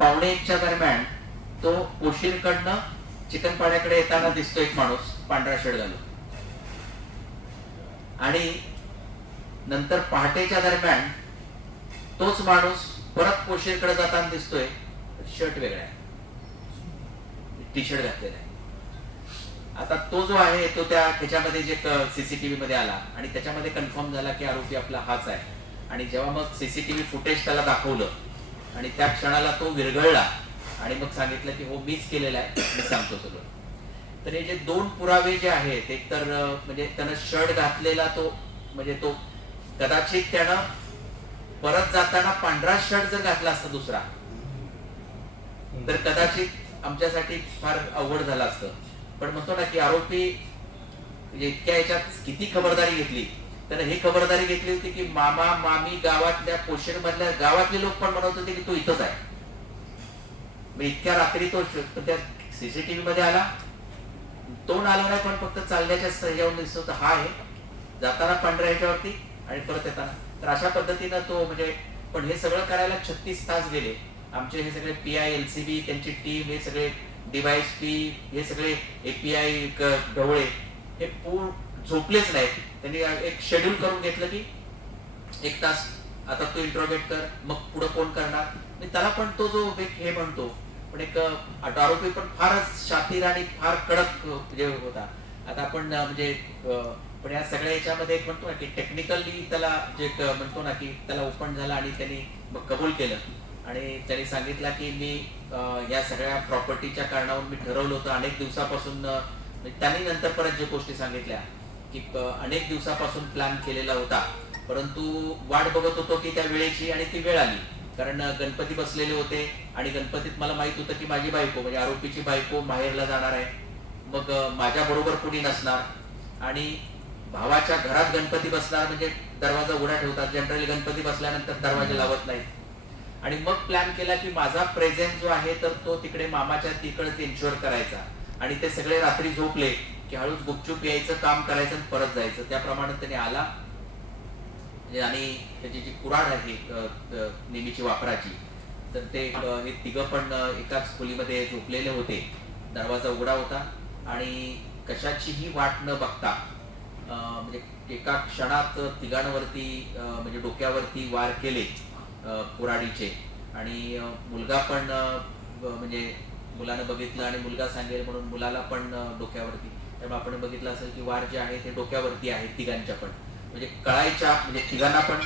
पावणे एकच्या दरम्यान तो कोशीरकडनं चिकनपाड्याकडे येताना दिसतो एक माणूस पांढरा शर्ट घालून. आणि नंतर पहाटेच्या दरम्यान तोच माणूस परत कोशीरकडे जाताना दिसतोय शर्ट वेगळा आहे. टी शर्ट घातलेला आहे. आता तो जो आहे तो त्या त्याच्यामध्ये जे सीसीटीव्ही मध्ये आला आणि त्याच्यामध्ये कन्फर्म झाला की आरोपी आपला हाच आहे. आणि जेव्हा मग सीसीटीव्ही फुटेज त्याला दाखवलं आणि त्या क्षणाला तो विरघळला आणि मग सांगितलं की हो मीच केलेला आहे मी सांगतो सगळं. तर हे जे दोन पुरावे जे आहेत एक तर म्हणजे त्यानं शर्ट घातलेला तो म्हणजे तो कदाचित त्यानं परत जाताना पांढरा शर्ट जर घातला असता दुसरा तर कदाचित आमच्यासाठी फार अवघड झालं असतं. पण म्हणतो ना की आरोपी म्हणजे इतक्या याच्यात किती खबरदारी घेतली त्यानं ही खबरदारी घेतली होती की मामा मामी गावातल्या पोषण मधल्या गावातले लोक पण म्हणत होते की तो इथंच आहे. मग इतक्या रात्री तो त्या सीसीटीव्ही मध्ये आला. तोंड आला नाही पण फक्त चालण्याच्या सह्यावरून दिसत हा आहे. जाताना पांढऱ्या ह्याच्यावरती आणि परत येताना. तर अशा पद्धतीनं तो म्हणजे पण हे सगळं करायला छत्तीस तास गेले. आमचे हे सगळे P I L C B त्यांची टीम हे सगळे डिव्हाइस टी हे सगळे एपीआय ढवळे हे पूर्ण झोपलेच नाहीत. त्यांनी एक शेड्यूल करून घेतलं की एक तास आता तू इंट्रोगेट कर मग पुढे कोण करणार. त्याला पण तो जो एक हे म्हणतो पण एक आरोपी पण फारच शातीर आणि फार कडक म्हणजे होता. आता आपण म्हणजे पण या सगळ्या याच्यामध्ये एक म्हणतो ना की टेक्निकली त्याला जे म्हणतो ना की त्याला ओपन झाला आणि त्यांनी मग कबूल केलं. आणि त्यांनी सांगितलं की मी या सगळ्या प्रॉपर्टीच्या कारणावरून मी ठरवलं होतं अनेक दिवसापासून त्यांनी नंतर परत जे गोष्टी सांगितल्या. की अनेक दिवसापासून प्लॅन केलेला होता. परंतु वाट बघत होतो की त्या वेळेची आणि ती वेळ आली. कारण गणपती बसलेले होते आणि गणपतीत मला माहीत होतं की माझी बायको म्हणजे आरोपीची बायको माहेरला जाणार आहे. मग माझ्या बरोबर कुणी नसणार. आणि भावाच्या घरात गणपती बसणार म्हणजे दरवाजा उघडा ठेवतात. जनरली गणपती बसल्यानंतर दरवाजे लावत नाहीत. आणि मग प्लॅन केला की माझा प्रेझेंट जो आहे तर तो तिकडे मामाच्या तिकडे इन्शुअर करायचा. आणि ते सगळे रात्री झोपले. की हळूच गुपचूप यायचं काम करायचं आणि परत जायचं. त्याप्रमाणे त्याने आला. म्हणजे आणि त्याची जी कुराड आहे नेहमीची वापराची तर ते हे तिघं पण एकाच खोलीमध्ये झोपलेले होते. दरवाजा उघडा होता आणि कशाचीही वाट न बघता म्हणजे एका क्षणात तिघांवरती म्हणजे डोक्यावरती वार केले कुराडीचे आणि मुलगा पण म्हणजे मुलानं बघितलं आणि मुलगा सांगेल म्हणून मुलाला पण डोक्यावरती त्यामुळे आपण बघितलं असेल की वार जे आहे ते डोक्यावरती आहे तिघांच्या पण. म्हणजे कळायच्या म्हणजे तिघांना पण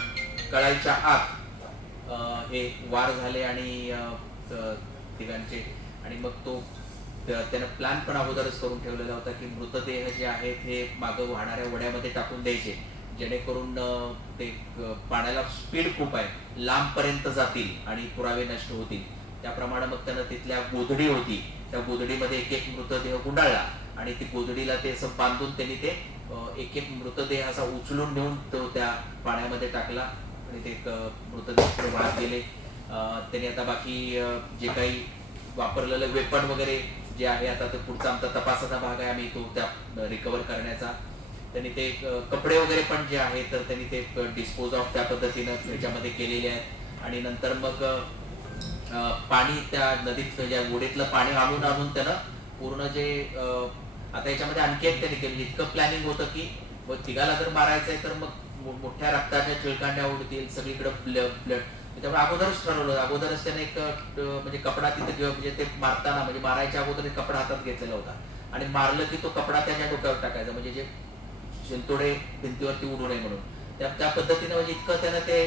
कळायच्या आत हे वार झाले आणि तिघांचे. आणि मग तो त्यानं प्लॅन पण अगोदरच करून ठेवलेला होता की मृतदेह जे आहेत हे मागं वाहणाऱ्या वड्यामध्ये टाकून द्यायचे. जेणेकरून ते पाण्याला स्पीड खूप आहे. लांबपर्यंत जातील आणि पुरावे नष्ट होतील. त्याप्रमाणे मग त्यानं तिथल्या गोधडी होती. त्या गोधडीमध्ये एक एक मृतदेह गुंडाळला. आणि ती गोधडीला ते असं बांधून त्यांनी ते एक एक मृतदेह असा उचलून नेऊन तो त्या पाण्यामध्ये टाकला आणि ते मृतदेह वाहत गेले. त्यांनी आता बाकी जे काही वापरलेलं वेपन वगैरे जे आहे आता ते पुढचा आमचा तपासाचा भाग आहे आम्ही तो त्या रिकवर करण्याचा. त्यांनी ते कपडे वगैरे पण जे आहे तर त्यांनी ते डिस्पोज ऑफ त्या पद्धतीनं त्याच्यामध्ये केलेले आहेत. आणि नंतर मग पाणी त्या नदीत ज्या ओढीतलं पाणी आणून आणून त्यानं पूर्ण जे आता याच्यामध्ये आणखी एक त्यांनी केलं इतकं प्लॅनिंग होतं की तिघाला जर मारायचंय तर मग मोठ्या रक्ताच्या चिळकांड्या उडतील सगळीकडे ब्लड. त्याच्यामुळे अगोदरच ठरवलं अगोदरच त्याने एक म्हणजे कपडा तिथे घेऊन म्हणजे ते मारताना म्हणजे मारायच्या अगोदर एक कपडा हातात घेतलेला होता. आणि मारलं की तो कपडा त्याच्या डोक्यावर टाकायचा म्हणजे जे शिंतोडे भिंतीवरती उडू नये म्हणून. त्या पद्धतीने म्हणजे इतकं त्यानं ते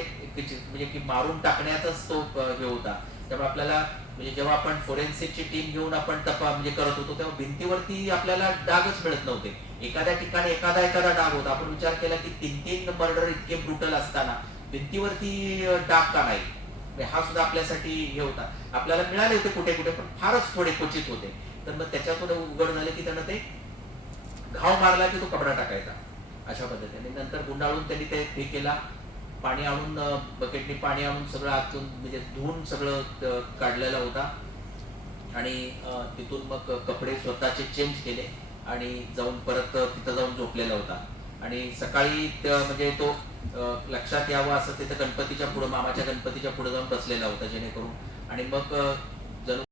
म्हणजे की मारून टाकण्याचाच तो हे होता. त्यामुळे आपल्याला म्हणजे जेव्हा आपण फोरेन्सिकची टीम घेऊन आपण तपा म्हणजे करत होतो तेव्हा भिंतीवरती आपल्याला डागच मिळत नव्हते. एखाद्या ठिकाणी एखादा एखादा डाग होता. आपण विचार केला की तीन तीन मर्डर इतके ब्रुटल असताना भिंतीवरती डाग का नाही? म्हणजे हा सुद्धा आपल्यासाठी हे होता. आपल्याला मिळाले होते कुठे कुठे पण फारच थोडे क्वचित होते. तर मग त्याच्यातून उघड झालं की त्यानं ते घाव मारला की तो कपडा टाकायचा. अशा पद्धतीने. नंतर गुंडाळून त्यांनी ते हे केला. पाणी आणून अ, बकेटने पाणी आणून सगळं आतून म्हणजे धुवून सगळं काढलेला होता. आणि तिथून मग कपडे स्वतःचे चेंज केले आणि जाऊन परत तिथं जाऊन झोपलेला होता. आणि सकाळी म्हणजे तो लक्षात यावं असं तिथं गणपतीच्या पुढं मामाच्या गणपतीच्या पुढे जाऊन बसलेला होता जेणेकरून. आणि मग जणू